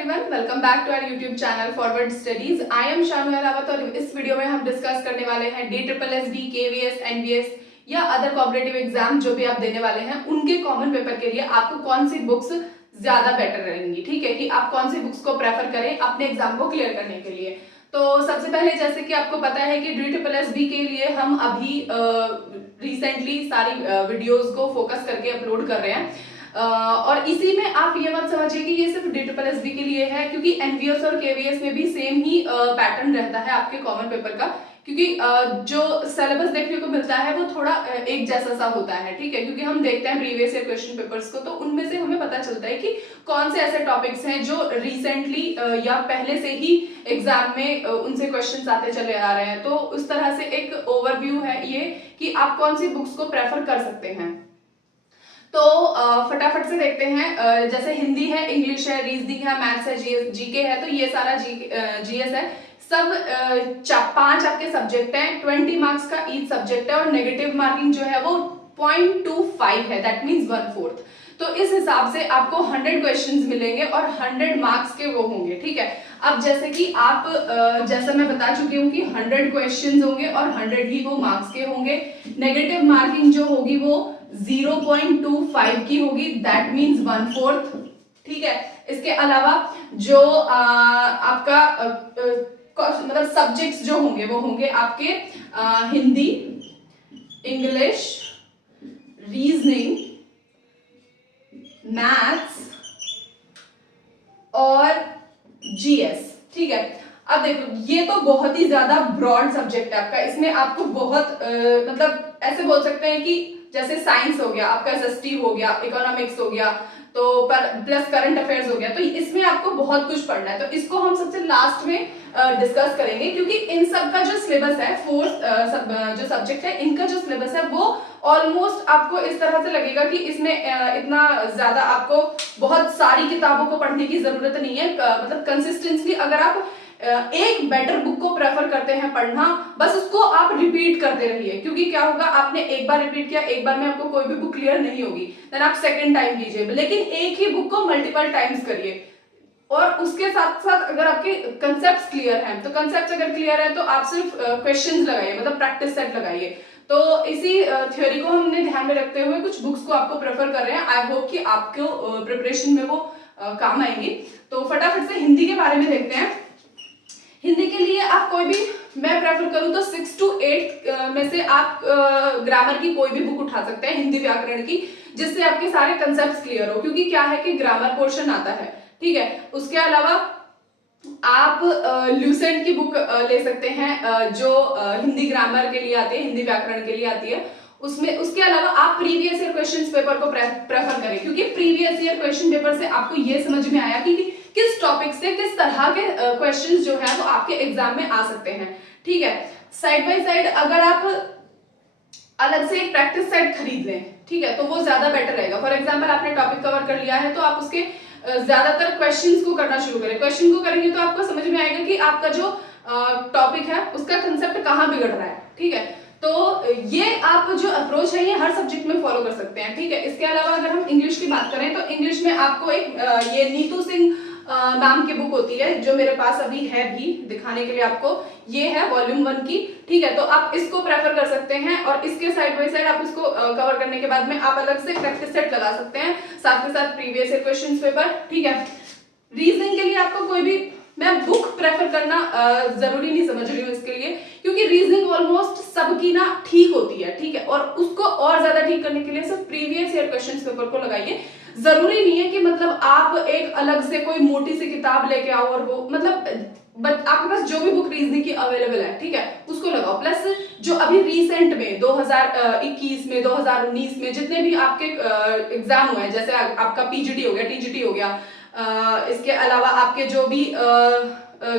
Everyone, welcome back to our YouTube channel Forward Studies. I am Shanu Ahlawat और इस video में हम डिस्कस करने वाले हैं DSSS, KVS, NVS या अदर कॉम्पिटिटिव एग्जाम जो भी आप देने वाले हैं उनके कॉमन पेपर के लिए आपको कौन सी बुक्स ज्यादा बेटर रहेंगी। ठीक है कि आप कौन सी बुक्स को प्रेफर करें अपने एग्जाम को क्लियर करने के लिए। तो सबसे पहले जैसे कि आपको पता है कि DSSS के लिए हम अभी रिसेंटली सारी वीडियोस को फोकस करके अपलोड कर रहे हैं और इसी में आप ये मत समझिए कि ये सिर्फ DSSS के लिए है, क्योंकि NVS और KVS में भी सेम ही पैटर्न रहता है आपके कॉमन पेपर का, क्योंकि जो सिलेबस देखने को मिलता है वो थोड़ा एक जैसा सा होता है। ठीक है, क्योंकि हम देखते हैं प्रीवियस ईयर क्वेश्चन पेपर्स को, तो उनमें से हमें पता चलता है कि कौन से ऐसे टॉपिक्स हैं जो रिसेंटली या पहले से ही एग्जाम में उनसे क्वेश्चंस आते चले आ रहे हैं। तो उस तरह से एक ओवरव्यू है ये कि आप कौन सी बुक्स को प्रेफर कर सकते हैं। तो फटाफट से देखते हैं। जैसे हिंदी है, इंग्लिश है, रीजनिंग है, मैथ्स है, जीके है, तो ये सारा जीएस है। सब 5 आपके सब्जेक्ट हैं, 20 मार्क्स का ईच सब्जेक्ट है और नेगेटिव मार्किंग जो है वो 0.25 है, दैट मीन्स 1/4। तो इस हिसाब से आपको 100 क्वेश्चंस मिलेंगे और 100 मार्क्स के वो होंगे। ठीक है, अब जैसे कि आप जैसा मैं बता चुकी हूँ कि 100 क्वेश्चंस होंगे और 100 ही वो मार्क्स के होंगे। नेगेटिव मार्किंग जो होगी वो 0.25 की होगी, दैट मीन्स 1/4। ठीक है, इसके अलावा जो आपका मतलब सब्जेक्ट्स जो होंगे वो होंगे आपके हिंदी, इंग्लिश, रीजनिंग, मैथ्स और जीएस। ठीक है, अब देखो ये तो बहुत ही ज्यादा ब्रॉड सब्जेक्ट है आपका। इसमें आपको बहुत मतलब ऐसे बोल सकते हैं कि जैसे साइंस हो गया आपका, SST हो गया, इकोनॉमिक्स हो गया, तो पर प्लस करंट अफेयर्स हो गया, तो इसमें आपको बहुत कुछ पढ़ना है। तो इसको हम सबसे लास्ट में डिस्कस करेंगे, क्योंकि इन सब का जो सिलेबस है, जो सब्जेक्ट है इनका जो सिलेबस है वो ऑलमोस्ट आपको इस तरह से लगेगा कि इसमें इतना ज्यादा आपको बहुत सारी किताबों को पढ़ने की जरूरत नहीं है। मतलब कंसिस्टेंटली अगर आप एक बेटर बुक को प्रेफर करते हैं पढ़ना, बस उसको आप रिपीट करते रहिए, क्योंकि क्या होगा, आपने एक बार रिपीट किया, एक बार में आपको कोई भी बुक क्लियर नहीं होगी, देन आप सेकंड टाइम कीजिए, लेकिन एक ही बुक को मल्टीपल टाइम्स करिए। और उसके साथ साथ अगर आपके कंसेप्ट्स क्लियर हैं, तो कंसेप्ट्स अगर क्लियर है तो आप सिर्फ क्वेश्चंस लगाइए, मतलब प्रैक्टिस सेट लगाइए। तो इसी थ्योरी को हमने ध्यान में रखते हुए कुछ बुक्स को आपको प्रेफर कर रहे हैं। आई होप कि आपको प्रिपरेशन में वो काम आएंगी। तो फटाफट से हिंदी के बारे में देखते हैं। हिंदी के लिए आप कोई भी, मैं प्रेफर करूं तो 6 to 8 में से आप ग्रामर की कोई भी बुक उठा सकते हैं, हिंदी व्याकरण की, जिससे आपके सारे कंसेप्ट्स क्लियर हो, क्योंकि क्या है कि ग्रामर पोर्शन आता है। ठीक है, उसके अलावा आप ल्यूसेंट की बुक ले सकते हैं जो हिंदी ग्रामर के लिए आती है, हिंदी व्याकरण के लिए आती है उसमें। उसके अलावा आप प्रीवियस ईयर क्वेश्चन पेपर को प्रेफर करें, क्योंकि प्रीवियस ईयर क्वेश्चन पेपर से आपको ये समझ में आया कि किस टॉपिक से किस तरह के क्वेश्चंस जो है वो आपके एग्जाम में आ सकते हैं। ठीक है, साइड बाय साइड अगर आप अलग से एक प्रैक्टिस सेट खरीद लें, ठीक है, तो वो ज्यादा बेटर रहेगा। फॉर एग्जांपल आपने टॉपिक कवर कर लिया है तो आप उसके ज्यादातर क्वेश्चंस को करना शुरू करें। क्वेश्चन को करेंगे तो आपको समझ में आएगा कि आपका जो टॉपिक है उसका कंसेप्ट कहाँ बिगड़ रहा है। ठीक है, तो ये आप जो अप्रोच है ये हर सब्जेक्ट में फॉलो कर सकते हैं। ठीक है, इसके अलावा अगर हम इंग्लिश की बात करें तो इंग्लिश में आपको एक ये नीतू सिंह नाम की बुक होती है, जो मेरे पास अभी है भी दिखाने के लिए आपको, ये है वॉल्यूम 1 की। ठीक है, तो आप इसको प्रेफर कर सकते हैं और इसके साइड बाय साइड आप इसको कवर करने के बाद में आप अलग से प्रैक्टिस सेट लगा सकते हैं, साथ के साथ प्रीवियस ईयर क्वेश्चन पेपर। ठीक है, रीजनिंग के लिए आपको कोई भी मैं बुक प्रेफर करना जरूरी नहीं समझ रही हूँ इसके लिए, क्योंकि रीजनिंग ऑलमोस्ट सबकी ना ठीक होती है। ठीक है, और उसको और ज्यादा ठीक करने के लिए सिर्फ प्रीवियस ईयर क्वेश्चन पेपर को लगाइए। जरूरी नहीं है कि मतलब आप एक अलग से कोई मोटी सी किताब लेके आओ और वो मतलब आपके पास जो भी बुक रीजनिंग की अवेलेबल है, ठीक है, उसको लगाओ। प्लस जो अभी रिसेंट में 2021 में 2019 में जितने भी आपके एग्जाम हुए हैं, जैसे आपका PGT हो गया, TGT हो गया, इसके अलावा आपके जो भी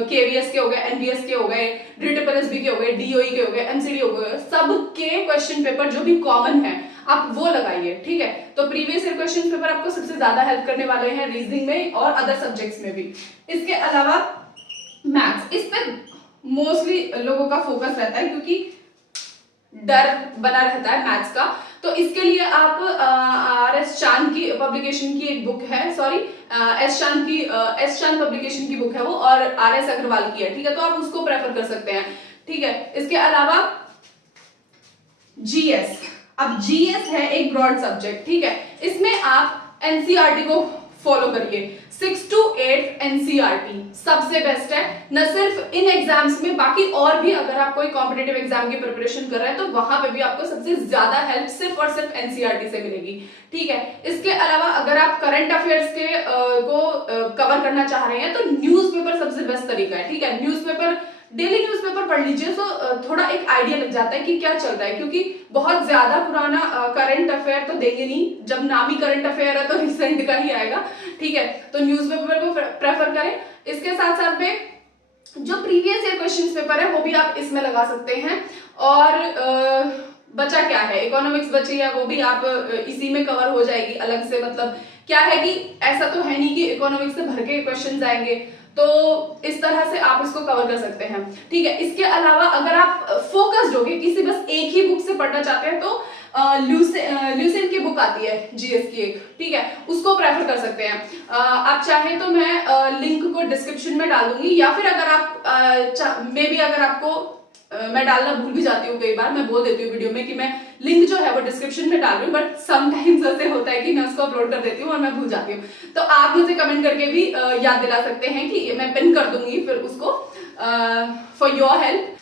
KVS के हो गए, NVS के हो गए, DSSS के हो गए, DOE के हो गए, MCD हो गए, सबके क्वेश्चन पेपर जो भी कॉमन है आप वो लगाइए। ठीक है, तो प्रीवियस ईयर क्वेश्चन पेपर आपको सबसे ज्यादा हेल्प करने वाले हैं रीजनिंग में और अदर सब्जेक्ट्स में भी। इसके अलावा मैथ्स, इस पर मोस्टली लोगों का फोकस रहता है, क्योंकि डर बना रहता है मैथ्स का। तो इसके लिए आप RS चांद की पब्लिकेशन की एक बुक है, सॉरी एस चांद पब्लिकेशन की बुक है वो, और RS अग्रवाल की है, ठीक है, तो आप उसको प्रेफर कर सकते हैं, ठीक है। इसके अलावा GS, अब GS है एक ब्रॉड सब्जेक्ट, ठीक है, इसमें आप NCERT को फॉलो करिए। 6 to 8 NCERT सबसे बेस्ट है, न सिर्फ इन एग्जाम्स में, बाकी और भी अगर आप कोई कॉम्पिटिटिव एग्जाम की प्रिपरेशन कर रहे हैं तो वहां पे भी आपको सबसे ज्यादा हेल्प सिर्फ और सिर्फ NCERT से मिलेगी, ठीक है। इसके अलावा अगर आप करंट अफेयर्स के को कवर करना चाह रहे हैं तो न्यूज़पेपर सबसे बेस्ट तरीका है, ठीक है। न्यूज़पेपर, डेली न्यूज़पेपर पढ़ लीजिए, तो थोड़ा एक आइडिया लग जाता है कि क्या चल रहा है, क्योंकि बहुत ज्यादा पुराना करंट अफेयर तो देंगे नहीं, जब नाम ही करंट अफेयर है तो रिसेंट का ही आएगा, ठीक है। तो न्यूज़पेपर को प्रेफर करें। इसके साथ साथ में जो प्रीवियस ईयर क्वेश्चन पेपर है वो भी आप इसमें लगा सकते हैं। और बचा क्या है, इकोनॉमिक्स बची है, वो भी आप इसी में कवर हो जाएगी अलग से। मतलब क्या है कि ऐसा तो है नहीं कि इकोनॉमिक्स से भर के क्वेश्चन आएंगे, तो इस तरह से आप इसको कवर कर सकते हैं, ठीक है। इसके अलावा अगर आप फोकस्ड होगे किसी बस एक ही बुक से पढ़ना चाहते हैं तो ल्यूसेंट की बुक आती है GS की एक, ठीक है, उसको प्रेफर कर सकते हैं। आप चाहें तो मैं लिंक को डिस्क्रिप्शन में डाल दूंगी, या फिर अगर आप मे बी अगर आपको मैं डालना भूल भी जाती हूँ, कई बार मैं बोल देती हूँ वीडियो में कि मैं लिंक जो है वो डिस्क्रिप्शन में डाल रही हूँ, बट समटाइम्स ऐसे होता है कि मैं उसको अपलोड कर देती हूँ और मैं भूल जाती हूँ, तो आप मुझे कमेंट करके भी याद दिला सकते हैं कि मैं पिन कर दूंगी फिर उसको for your help.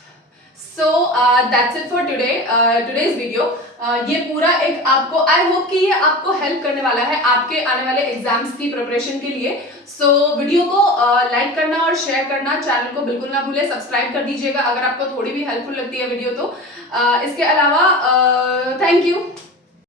So that's it for today's video. ये पूरा एक आपको, आई होप कि ये आपको हेल्प करने वाला है आपके आने वाले एग्जाम्स की प्रिपरेशन के लिए। सो वीडियो को लाइक करना और शेयर करना, चैनल को बिल्कुल ना भूले, सब्सक्राइब कर दीजिएगा अगर आपको थोड़ी भी हेल्पफुल लगती है वीडियो तो। इसके अलावा थैंक यू।